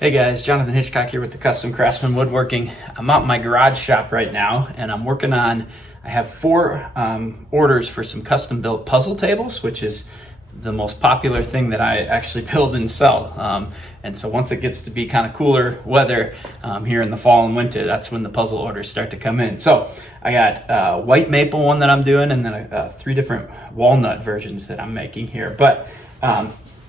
Hey guys, Jonathan Hitchcock here with the Custom Craftsman Woodworking. I'm out in my garage shop right now and I'm working on, I have four orders for some custom built puzzle tables, which is the most popular thing that I actually build and sell. And so once it gets to be kind of cooler weather here in the fall and winter, that's when the puzzle orders start to come in. So I got white maple one that I'm doing, and then three different walnut versions that I'm making here. But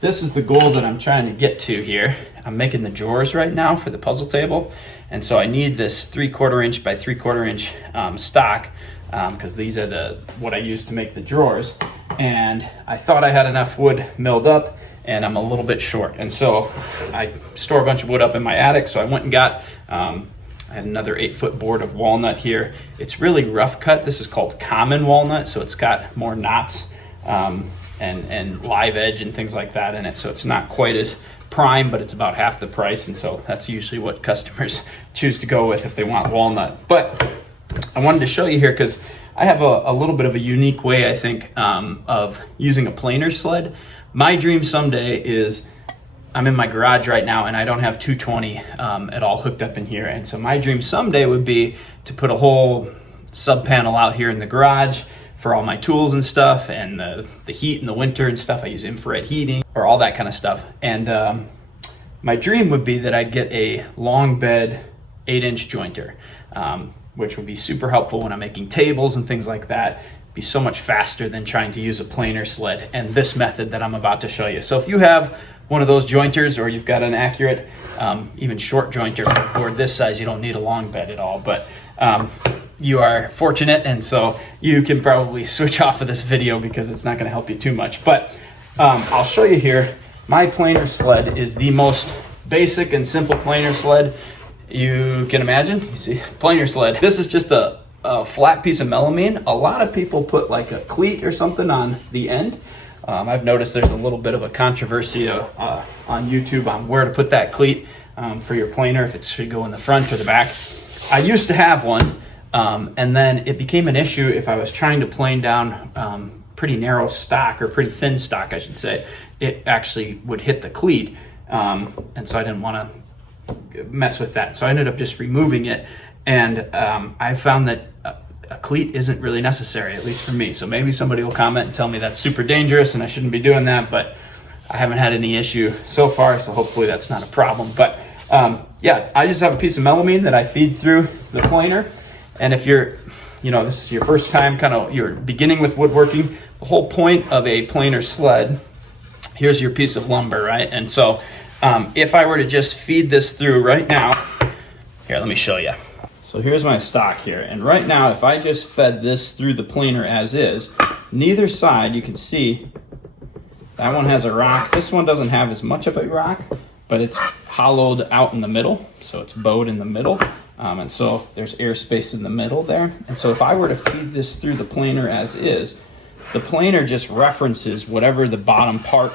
this is the goal that I'm trying to get to here. I'm making the drawers right now for the puzzle table, and so I need this 3/4 inch by 3/4 inch stock because these are what I use to make the drawers. And I thought I had enough wood milled up, and I'm a little bit short. And so I store a bunch of wood up in my attic, so I went and got I had another 8-foot board of walnut here. It's really rough cut. This is called common walnut, so it's got more knots and live edge and things like that in it, so it's not quite as prime, but it's about half the price, and so that's usually what customers choose to go with if they want walnut. But I wanted to show you here because I have a little bit of a unique way, I think, of using a planer sled. My dream someday is, I'm in my garage right now and I don't have 220 at all hooked up in here, and so my dream someday would be to put a whole sub panel out here in the garage for all my tools and stuff, and the heat in the winter and stuff. I use infrared heating or all that kind of stuff. And my dream would be that I'd get a long bed 8-inch jointer, which would be super helpful when I'm making tables and things like that. It'd be so much faster than trying to use a planer sled and this method that I'm about to show you. So if you have one of those jointers, or you've got an accurate, even short jointer for a board this size, you don't need a long bed at all. But you are fortunate, and so you can probably switch off of this video because it's not going to help you too much. But I'll show you here. My planer sled is the most basic and simple planer sled you can imagine. You see, planer sled. This is just a flat piece of melamine. A lot of people put like a cleat or something on the end. I've noticed there's a little bit of a controversy on YouTube on where to put that cleat for your planer, if it should go in the front or the back. I used to have one. And then it became an issue if I was trying to plane down pretty narrow stock, or pretty thin stock, I should say. It actually would hit the cleat, and so I didn't want to mess with that. So I ended up just removing it, and I found that a cleat isn't really necessary, at least for me. So maybe somebody will comment and tell me that's super dangerous and I shouldn't be doing that, but I haven't had any issue so far, so hopefully that's not a problem. But yeah, I just have a piece of melamine that I feed through the planer. And if you're, this is your first time, you're beginning with woodworking, the whole point of a planer sled, here's your piece of lumber, right? And so if I were to just feed this through right now, here, let me show you. So here's my stock here. And right now, if I just fed this through the planer as is, neither side, you can see that one has a rock. This one doesn't have as much of a rock, but it's hollowed out in the middle. So it's bowed in the middle. And so there's airspace in the middle there. And so if I were to feed this through the planer as is, the planer just references whatever the bottom part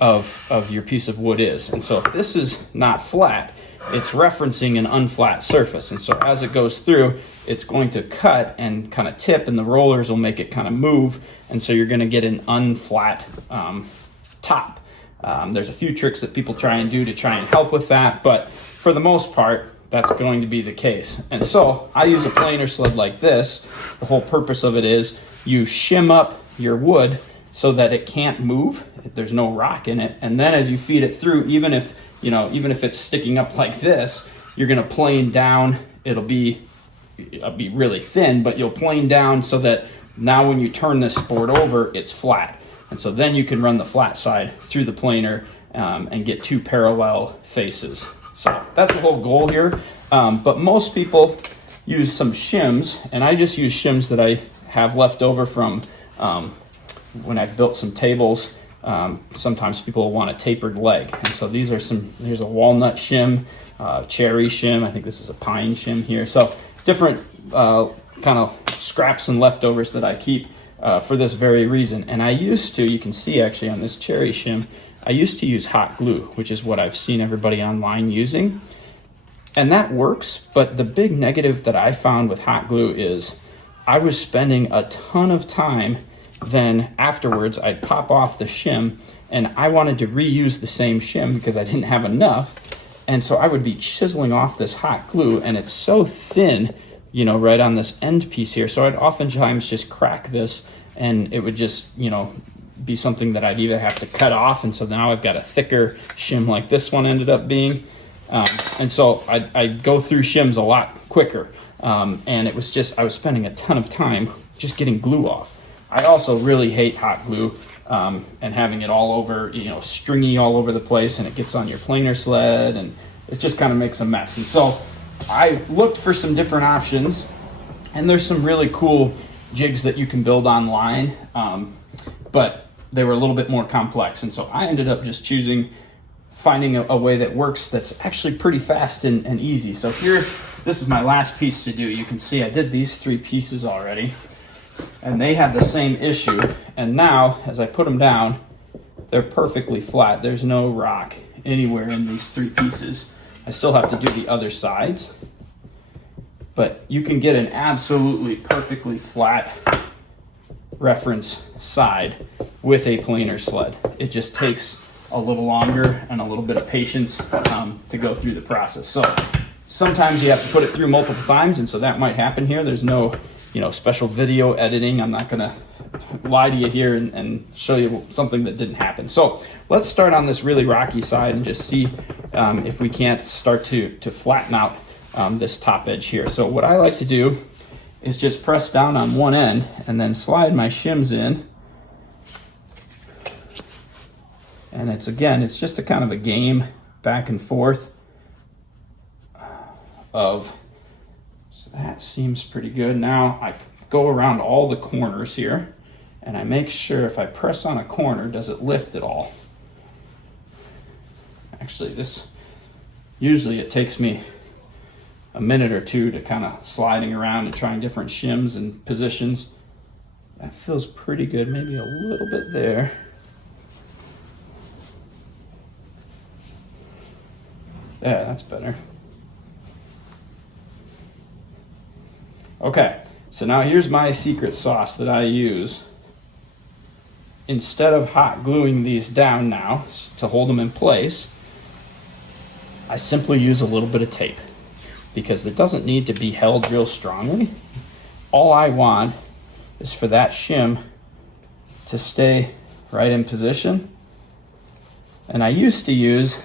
of your piece of wood is. And so if this is not flat, it's referencing an unflat surface. And so as it goes through, it's going to cut and kind of tip, and the rollers will make it kind of move. And so you're going to get an unflat top. There's a few tricks that people try and do to try and help with that, but for the most part, that's going to be the case. And so I use a planer sled like this. The whole purpose of it is you shim up your wood so that it can't move. There's no rock in it. And then as you feed it through, even if it's sticking up like this, you're gonna plane down. It'll be really thin, but you'll plane down so that now when you turn this board over, it's flat. And so then you can run the flat side through the planer and get two parallel faces. So that's the whole goal here. But most people use some shims, and I just use shims that I have left over from when I've built some tables. Sometimes people want a tapered leg. And so here's a walnut shim, cherry shim. I think this is a pine shim here. So different kind of scraps and leftovers that I keep for this very reason. And I used to, you can see actually on this cherry shim, I used to use hot glue, which is what I've seen everybody online using. And that works, but the big negative that I found with hot glue is I was spending a ton of time. Then afterwards, I'd pop off the shim, and I wanted to reuse the same shim because I didn't have enough. And so I would be chiseling off this hot glue, and it's so thin, you know, right on this end piece here. So I'd oftentimes just crack this, and it would just, you know, be something that I'd either have to cut off. And so now I've got a thicker shim like this one ended up being. And so I'd go through shims a lot quicker. And it was just, I was spending a ton of time just getting glue off. I also really hate hot glue. And having it all over, you know, stringy all over the place, and it gets on your planer sled, and it just kind of makes a mess. And so I looked for some different options, and there's some really cool jigs that you can build online, but they were a little bit more complex. And so I ended up just finding a way that works that's actually pretty fast and easy. So here, this is my last piece to do. You can see I did these 3 pieces already, and they had the same issue. And now, as I put them down, they're perfectly flat. There's no rock anywhere in these 3 pieces. I still have to do the other sides, but you can get an absolutely perfectly flat reference side with a planer sled. It just takes a little longer and a little bit of patience to go through the process. So sometimes you have to put it through multiple times, and so that might happen here. There's no, you know, special video editing. I'm not gonna lie to you here and show you something that didn't happen. So let's start on this really rocky side and just see if we can't start to flatten out this top edge here. So what I like to do is just press down on one end and then slide my shims in. And it's just a kind of a game back and forth of, so that seems pretty good. Now I go around all the corners here, and I make sure if I press on a corner, does it lift at all? Actually, usually it takes me a minute or 2 to kind of sliding around and trying different shims and positions. That feels pretty good, maybe a little bit there. Yeah, that's better. Okay, so now here's my secret sauce that I use. Instead of hot gluing these down now to hold them in place, I simply use a little bit of tape, because it doesn't need to be held real strongly. All I want is for that shim to stay right in position. And I used to use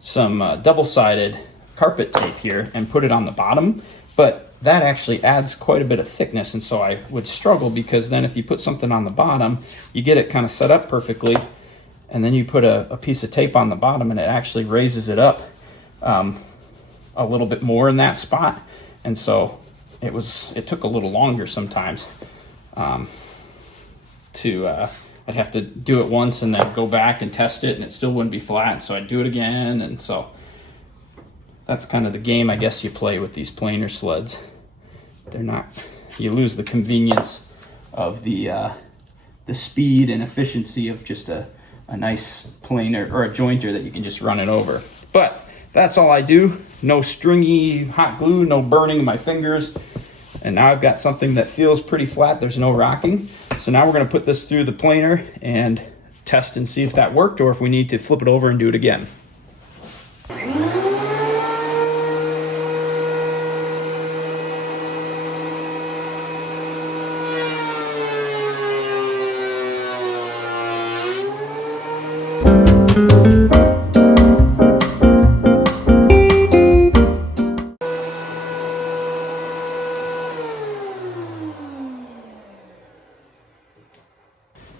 some double-sided carpet tape here and put it on the bottom, but that actually adds quite a bit of thickness, and so I would struggle, because then if you put something on the bottom, you get it kind of set up perfectly, and then you put a piece of tape on the bottom and it actually raises it up a little bit more in that spot. And so it took a little longer sometimes I'd have to do it once and then go back and test it, and it still wouldn't be flat, so I'd do it again. And so that's kind of the game, I guess, you play with these planer sleds. They're not, you lose the convenience of the speed and efficiency of just a nice planer or a jointer that you can just run it over. But that's all I do. No stringy hot glue, no burning my fingers. And now I've got something that feels pretty flat. There's no rocking. So now we're going to put this through the planer and test and see if that worked, or if we need to flip it over and do it again.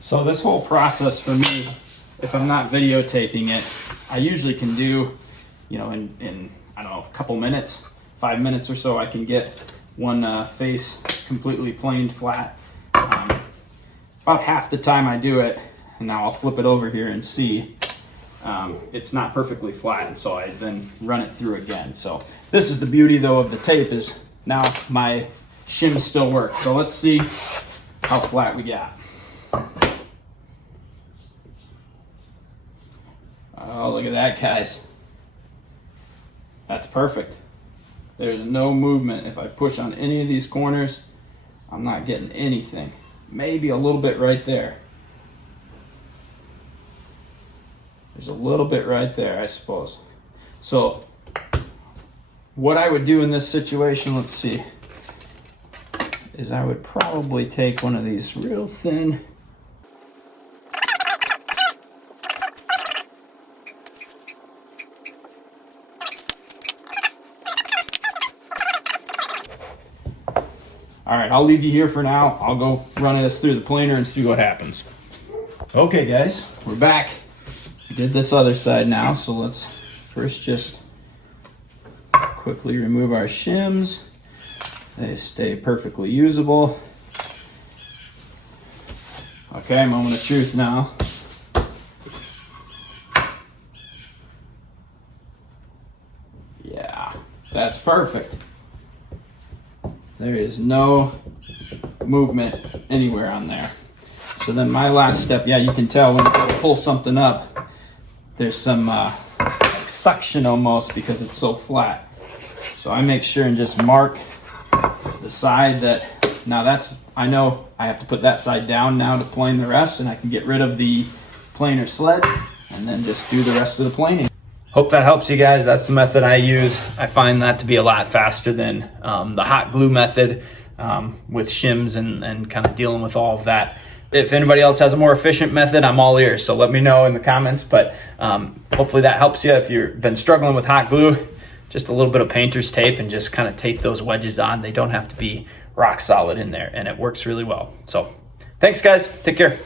So this whole process for me, if I'm not videotaping it, I usually can do, you know, in I don't know, a couple minutes, 5 minutes or so, I can get one face completely planed flat. About half the time I do it, and now I'll flip it over here and see, it's not perfectly flat, and so I then run it through again. So this is the beauty though of the tape, is now my shims still work. So let's see how flat we got. Oh, look at that, guys. That's perfect. There's no movement. If I push on any of these corners, I'm not getting anything. Maybe a little bit right there. There's a little bit right there, I suppose. So what I would do in this situation, let's see, is I would probably take one of these real thin. All right, I'll leave you here for now. I'll go run this through the planer and see what happens. Okay guys, we're back. We did this other side now, so let's first just quickly remove our shims. They stay perfectly usable. Okay, moment of truth now. Yeah, that's perfect. There is no movement anywhere on there. So then my last step, yeah, you can tell when you go to pull something up, there's some like suction almost because it's so flat. So I make sure and just mark the side that, now that's, I know I have to put that side down now to plane the rest, and I can get rid of the planer sled and then just do the rest of the planing. Hope that helps you guys. That's the method I use. I find that to be a lot faster than the hot glue method with shims and kind of dealing with all of that. If anybody else has a more efficient method, I'm all ears, so let me know in the comments. But hopefully that helps you. If you've been struggling with hot glue, just a little bit of painter's tape and just kind of tape those wedges on. They don't have to be rock solid in there, and it works really well. So thanks guys, take care.